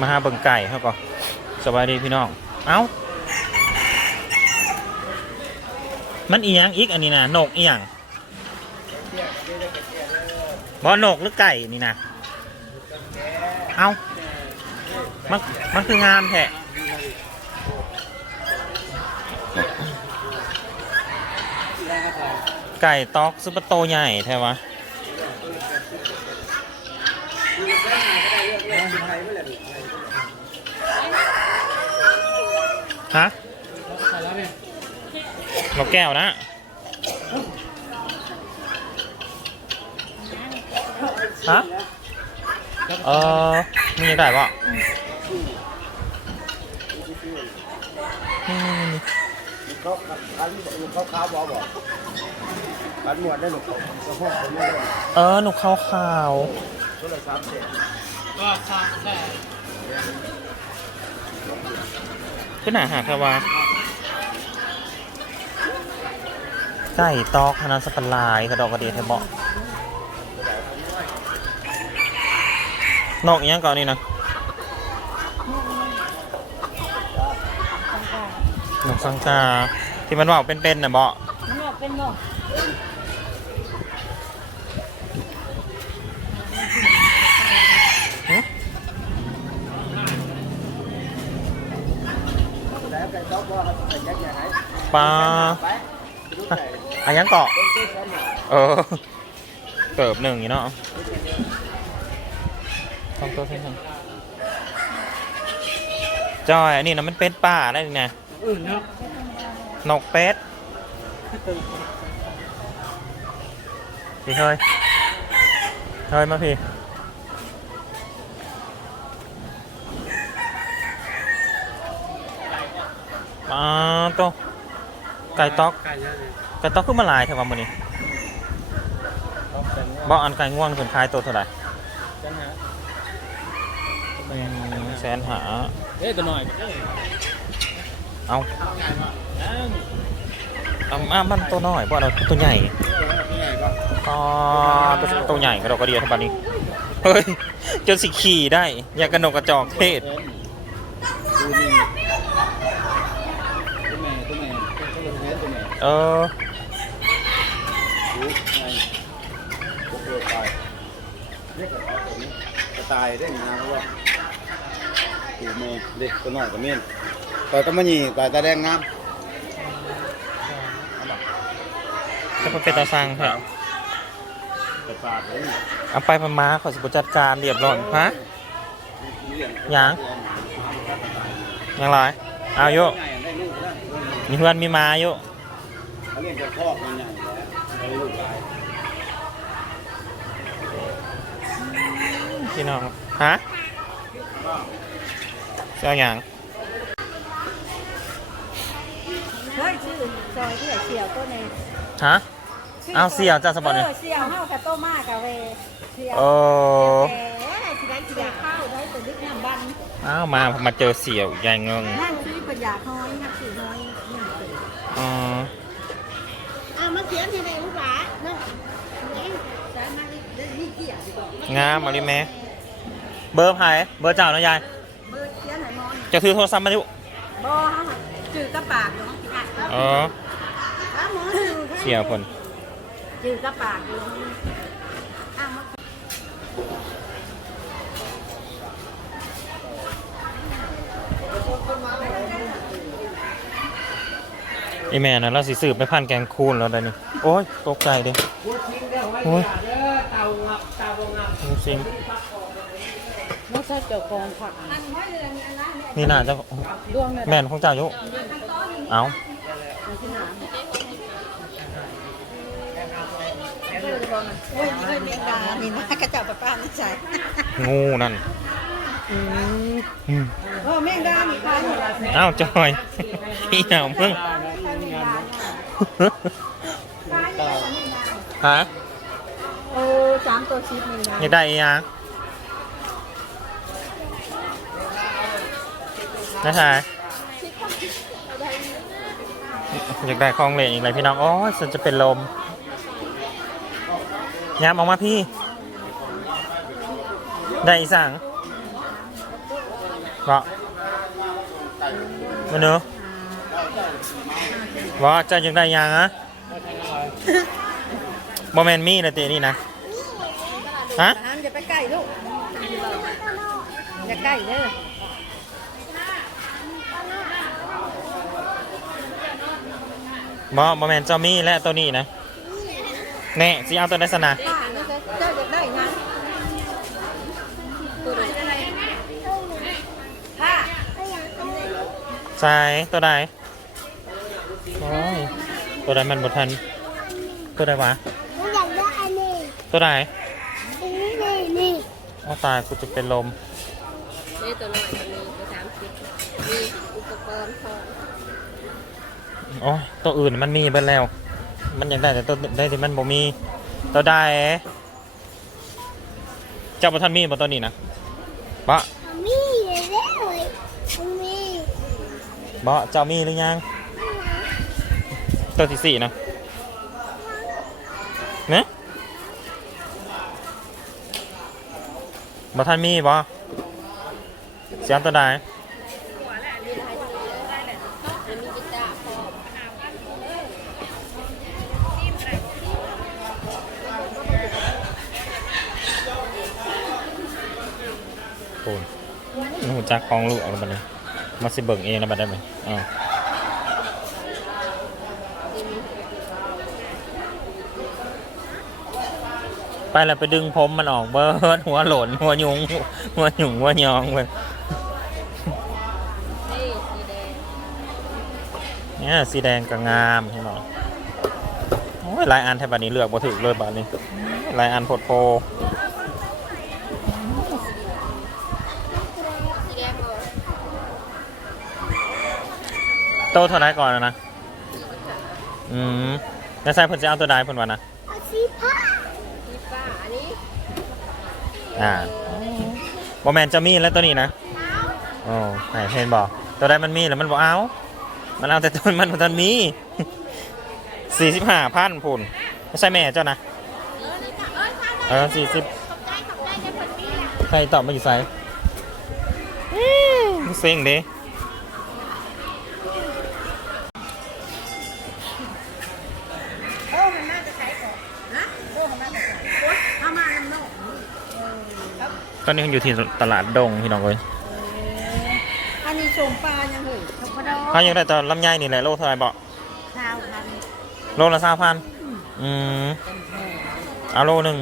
มาหาเบิ่งไก่เขาก็สบายดีพี่น้อง เอ้า มันอีหยังอีกอันนี้นะนกอีหยังบอนกหรือไก่นี่นะเอ้า มันมันคืองามแท้ไก่ตอกซุปเปอร์โตใหญ่แท้วะ ฮะนกแก้วนะฮะเออมีอะไรปะนี่เขาอันเขาขาวบอกบอกอันหมวดได้หนูเขาเขาห้องเขาไม่ได้เออหนูขาวขาวโทรศัพท์เสร็จๆ ขึ้นหนาหาแค่ว่าไก่ตอกคณะสปปะลายกระดอกกระเดียดไทยเบาะนอกอีกอย่างก่อนนี่นะนกสังกาที่มันว่าเป็นๆนะเบาะมันบอกเป็นหมกแล้วไก่ต๊อกว่าไก่ยักษ์ใหญ่ไหน ปลาไปดูไก่อันยังเกาะต้นต้นซ้ำหน่อยเออเติบหนึ่งอยู่เนาะต้องตัวเส้นทางจอยอันนี้นะมันเป็ดป่าได้ยังไงอื่นเนาะนกเป็ดพี่เฮ้ยเฮ้ยมาพี่ มาตัวไก่ต๊อก ไก่ยักษ์เลยไก่ต๊อกขึ้นมาหลายเท่าวันนี้ต๊อกเป็นบ่อันไก่ง่วงส่วนคล้ายตัวเท่าไหร่จังฮะแสนหาเอ๊ะตัวหน่อยเอาเอาอะมันตัวน้อยบ่เราตัวใหญ่นี่ไงก็อ๋อตัวตัวใหญ่กระดอกกระเดียทั้งบันนี้ เฮ้ยจนสิขี่ได้ อยากกระหนกกระจอกเทศ ดูนี่ตัวแม่ตัวแม่ตัวแม่ตัวแม่ เออดูไงโอเคตายเรียกกระต่ายตัวนี้กระต่ายได้งามเพราะว่าดูแม่เด็กตัวหน่อยตัวเมียนต่อยตะมันนี่ต่อยตาแดงงามจะเป็นตาสังแท้กระตายเลยเอาไปมามาขอสิบจัดการเรียบร้อยฮะหยังยังไรเอาโยกได้ลูกแล้วมีเพื่อนมีมาโยก เขาเรียกจะครอบมันใหญ่แล้วได้ลูกหลายพี่น้อง ฮะเจ้าอย่างเฮ้ยชื่อซอยที่ไหนเสี่ยวตัวนี้ฮะ เอาเสี่ยวจ้าสปอนเอเลยอเสี่ยวเฮากับโตมากกับเวเสี่ยวโอ้แหมสิได้สิได้ข้าวได้ตัวดึกน้ำบันอ้าวมามาเจอเสี่ยวใหญ่เงิงนั่งซื้อปัญญาห้อยนักสื่อห้อยหนึ่งตัวอ๋อเอา มาเขียนที่ไหนลูกหลานเนาะนี่สามารถได้มีเกี่ยวดีกว่างามมาลิแม่เบอร์ไผ่เบอร์เจ้าเนาะยาย เบอร์เขียนไหนมอนจะถือโทรศัพท์มาดิบ่เฮาจือกระปากอยู่ห้องที่อะอ๋ออ้าวหมอจือเสี่ยวคนจือกระปากอยู่อ้าวมา ไอแม่นะเราสิสืบไปพันแกงคูนแล้วได้นี่โอ้ยตกใจเด้โอ้ยจริงไม่ใช่เกี่ยวกองผักๆนี่น่าจะดวงเนี่ยแม่นของเจ้าอยู่เอาโอ้ยเอ้ยเมียงดานี่นะกระจับปลาป้านี่ใช่งูนั่นอืมโอ้เมียงดามีใครหมดแล้วอ้าวจอยอีเหนามึง ฮะโอ้สามตัวชิปเมียงดาอยากได้อีหยังนะชายอยากได้ของเล่นอีกไรพี่น้องโอ้ยฉันจะเป็นลมยามออกมาพี่ ได้อีสังก็มาเนอะ ว่าเจะยังได้ยังฮะบอแมนมีนะเตนี่นะฮะห้ามอย่าไปใกล้ลูกอย่าใกล้เด้อบอบอแมนเจ้ามีและตัวนี้นะแน่สิเอาตัวได้สนะป้านี่เด้อเจ้าอยากได้งานตัวไหนผ้าใช่ตัวใดโอ้ย ตัวใดมันบทัน ตัวใดวะมันอยากได้อันนี้ตัวใดนี่นี่นี่เอาตายกูจะเป็นลมนี่ตัวน้อยมันมีตัวสามสิบมีอุปกรณ์พร้อมโอ้ยตัวอื่นมันมีเบิดแล้ว มันอยากได้แต่ตัวได้ที่มันบ่มี ตัวใดเจ้าบ่ทันมีบ่ตัวนี้นะบะมีเลยเลยมีบะเจ้ามีหรือยัง ตัวที่สี่นะเนี่ยบ่ทันมีบ่เสียงตัวใดมันมีกีตาร์พร้อมโอ้ยหูจักของลูกเอาบัดนี้มาสิเบิ่งเองนะบัดได้ไหมอ้าว แล้วไปดึงผมมันออกเบิดหัวหล่นหัวยุงหัวหยุงหัวยองไปเนี่ยสีแดงก็งามใช่ไหมโอ้ยลายอันแทบบัดนี้เลือกบ่ถึกเลยบัดนี้ลายอันโพดโพโตเท่าไรก่อนนะ อืมแล้วใส่เพิ่นจะเอาตัวใดเพิ่นว่านะเอาสีผ้าสีฟ้าอันนะ อ่าบ่แมนจะมีแล้วตัวนี้นะโอ้ไหนเห็นบอกตัวใดมันมีแล้วมันบ่เอา มันเอาแต่ตัวมันบ่ทันมีสี่สิบห้าพันพุ่นไม่ใช่แม่เจ้านะเออสี่สิบใครตอบมาอยู่ไสเซ็งเด้ ตอนนี้เขาอยู่ที่ตลาดดงพี่น้องเลยอันนี้ชมปลายังเหยธรรมดาเขายังได้แตอนลำไยนี่แหละโลเท่าไหร่บอกข้าวพันโลละสามพันอืมเอาโลหนึ่ง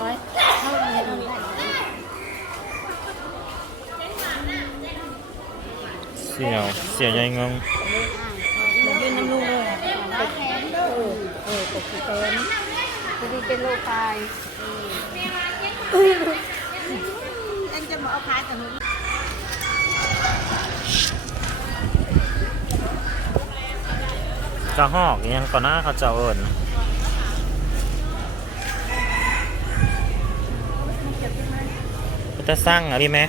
ร้อยเท่าเงินได้เสี่ยวเสี่ยวใหญ่เงงยืนน้ำลูกเลยไปแทนเด้อเออตกสีแทนจะดีเป็นโลคาย จะหนูกระหอกอิหยังก่อนหน้าเขาเจ้าเอิญจะสร้างอะไรไหม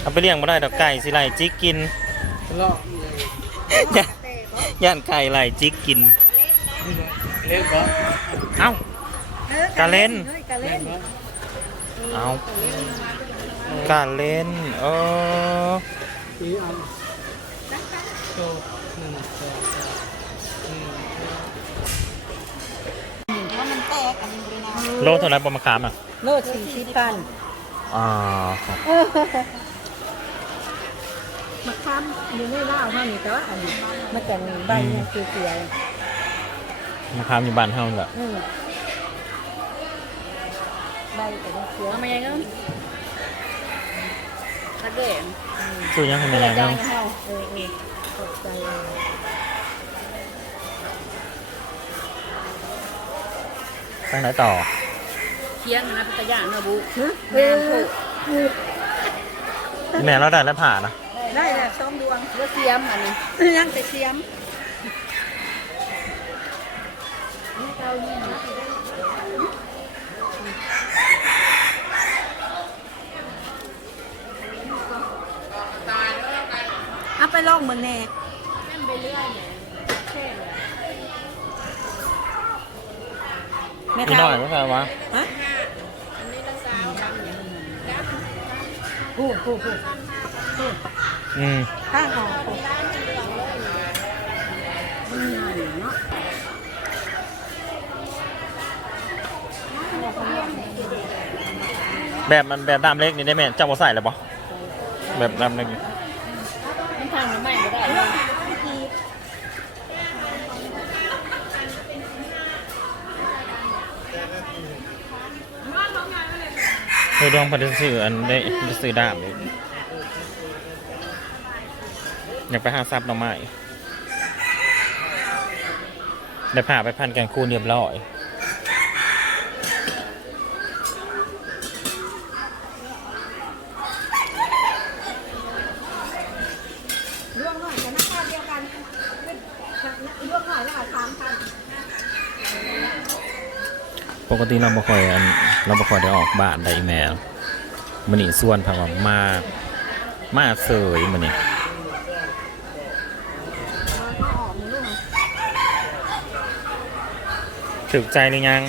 เอาไปเลี้ยงมาได้ดอกไก่สิไหลจิกกินย่านย่านไก่ไหลจิกกิน เล่นปะเอ้าการเล่นการเล่นเอาการเล่นเอออีอันโตหนึ่งสองสามสี่ถ้ามันแตกอันนี้เลยนะโลเท่าไหรบนมะขามอะโลดสี่สิบพันอ่าครับมาค้ำอยู่ในเล่าเท่านี้แต่ว่าอันนี้มันจะมีใบเนี่ยคือเกลียว มะขามอยู่บ้านเฮาแหละอืมใบแต่เนี่ยเกลียวทำไมยังงั้นกระเด็นคือยังไงกระยังจาไงยเฮาเออเออตกใจเลยไปไหนต่อเคียงนะพัทยาเนาะบุเออแม่เราได้แล้วผ่านะได้แหละซ้อมดวงแล้วเสียมอันนี้ยังแต่เสียม เอาไปลองมันแน่ไปเรื่อยแม่พี่เฒ่าน้อยว่าไงวะฮะพูดพูดพูดพูดอืมข้างของพูดอืมเนาะ แบบมันแบบดามเล็กนี่ได้ไหมเจ้าบ่ใส่เลยบ่แบบดามเล็กนี่มันทางมันใหม่ไม่ได้เลยคือดวงพันธุ์สื่ออันได้ได้ซื้อดามเลยอยากไปหาซับหน่อไม้ได้ผ่าไปพันแกงคูนเรียบร้อย เรื่องหน่อยจะนักข่าวเดียวกันเรื่องหน่อยแล้วสามพัน ป กติเราบ่ค่อยอันเราบ่ค่อยได้ออกบ้านได้แมวมันนี่ส่วนพาว่ามามาเสยมันนี่ก็ออกในถึกใจหรือยัง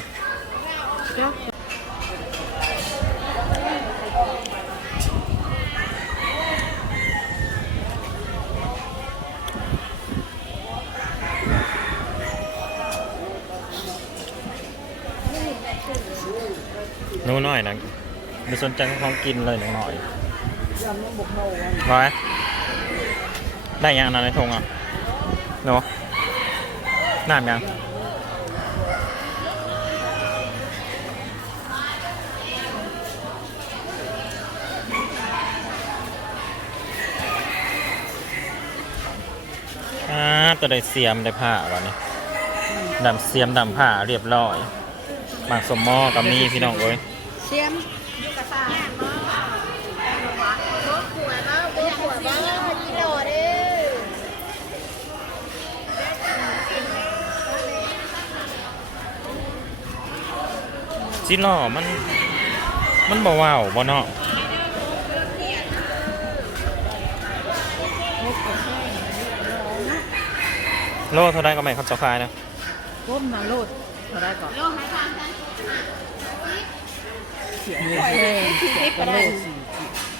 นูน้อยนะไม่สนใจของกินเลยหนูน้อยร้อยได้ยังอันนั้นในทงอะหนูน้ำยังอ่าตัวได้เสียมได้ผ้าวะนี่ดำเสียมดำผ้าเรียบร้อยบางสมมอกับมีพี่น้องเอ้ย เสียมอยู่กับซ่ารถขวดแล้วรถขวดแล้วกิโลเด้อจิหล่อมัน มันบ่ว้าวบ่เนาะโลเท่าไรก็ไม่เขาจะขายนะก้มมาโลดเท่าไรก่อนโลหายทางกัน เสียงเงินแพงเสียงกันโลสี่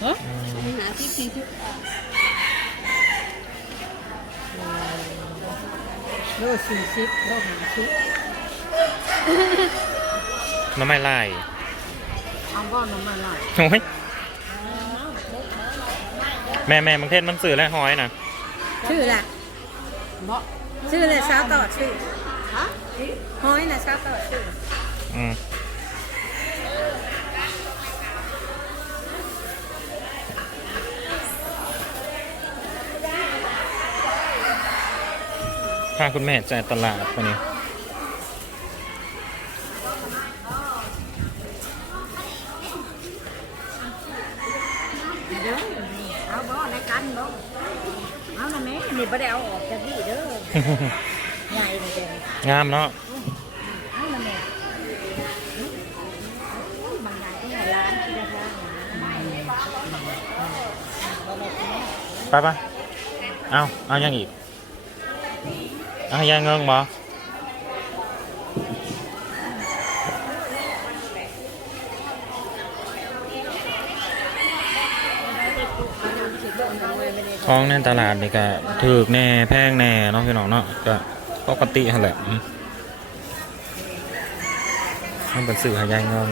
ฮะหาที่สี่ที่โลสี่สิบโลห้าสิบน้ำไม่ไล่เอาบ้านน้ำมันไหลโอ้ยแม่แม่บางเทศมันสื่อและหอยนะชื่อละชื่อเลยเช้าตลอชื่อฮะหอยนะเช้าตลอชื่ออืม พาคุณแม่จ่ายตลาดวันนี้เด้อเอาบ่ในกันบ่เอาน่ะแม่นี่บ่ได้เอาออกจากนี่เด้อใหญ่เลยเด้องามเนาะเอาน่ะแม่บางใหญ่ที่ไหนร้านที่ราคาไปปะเอาเอายังอีก เอายังเงิงบ่ของในตลาดนี่ก็ถูกแน่แพงแน่เนาะพี่น้องเนาะก็ปกติหั่นแหละอืมมันเป็นสื่อหายายเงิง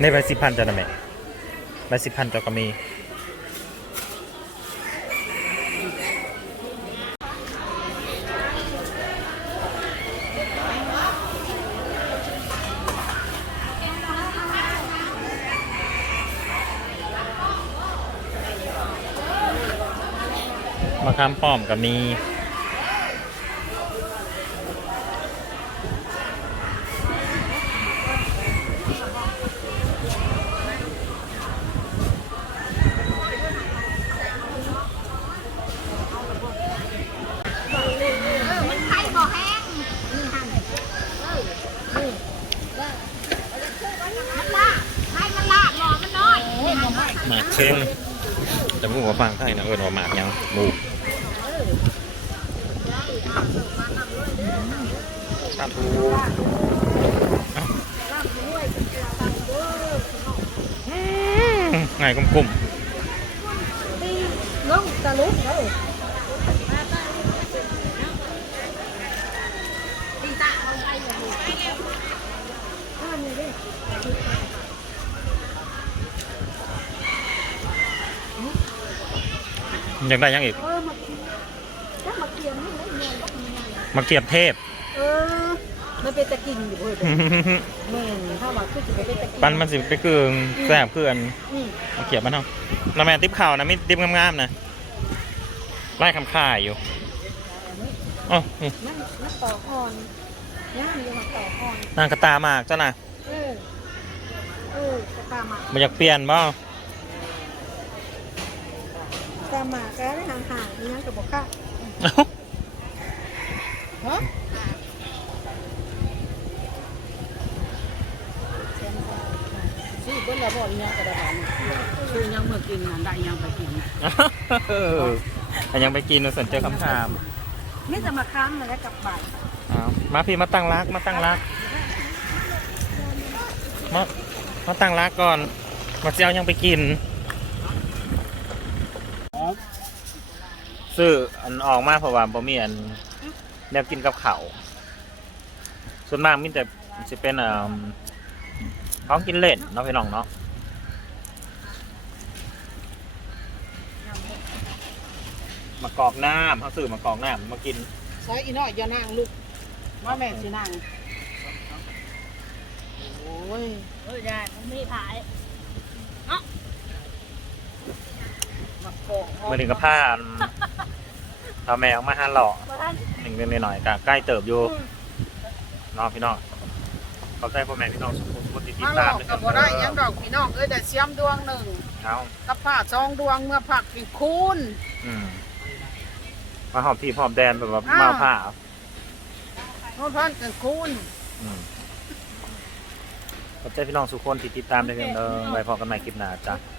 ในใบสิบพันจะนะแม่ใบสิบพันจะก็มี มะขามป้อมก็มีมันไข่บ่แห้งมันลาไข่มันลาหมอมันน้อยหมากเช่งแต่พูดว่าฟังไทยนะเอิญว่าหมากยังหมู สาธุ ร่ำรวยเป็นเจ้าตั งเด้อพี่น้องง่ายกลุ่มตีน้องตะลุกเลยตีตาเอาไปเลยข้านี่ดิๆอยากได้ยังอีกเออมาถ้ามาเกียมนี่ไม่เงินก็มีเงินมาเกียบเทพเออมัน เป็นตะกินอยู่เว้ยแม่นถ้าว่าคือจะไปเป็นตะกินปันมันสิไปกึ่งแสบคืออันอืมมาเกียบมันเนาะน้ำแม่ติ๊บข่าวนะมีติ๊บงามๆนะไล่คำค่ายอยู่อ๋อนี่มันมันต่ออ่อนย่างอยู่มาต่ออ่อนนางกระตามากจ้ะนะเออเออกระตาหมากมันอยากเปลี่ยนบ่กระตาหมากก็ได้ห่างๆนี่ยังกับบอกค่ะเอ้าฮะ ซื้อเบิ้ลละบ่อีหยังก็ได้บาดนี้ซื้อยังเมื่อกินนั่นได้ยังไปกินเออแต่ยังไปกินเราสนใจคำถามนี่จะมาค้างมาแล้วกลับบ้านเอามาพี่มาตั้งรักมาตั้งรักมามาตั้งรักก่อนมาเจ้ายังไปกินซื้ออันออกมาเพราะว่าบ่มีอันแนวกินกับเขาวส่วนมากมีแต่จะเป็นอ่าของกินเล่นเนาะพี่น้องเนาะมา กอกน้ำเขาซื้อมากอกน้ำมากินใส่อีน้อยอย่านั่งลูกมาแม่สินั่งโอ้ยเอ้ยยายมันมีขายเนาะมาโกงมาถึงกับผ้าเอาแมวมาหันหล่อหนึ่งเดือนหน่อยๆก็ใกล้เติบอยู่เน้องพี่น้องเขาใกล้พ่อแม่พี่น้องสุขุมสุขติดมาหลตามอกด้วยกับบ่ได้หยังดอกพี่น้องเอ้ยแต่เสียมดวงหนึ่งเอากับผ้าซองดวงเมื่อผักเป็นคูณอืม มาหอบที่หอบแดนแบบว่าอ้าว มาผ้าโน่นพันเป็นคูณ อืมขอบใจพี่น้องสุขคนที่ติดตามด้วยกันเด้อไว้พอกันใหม่คลิปหน้าจ้ะเ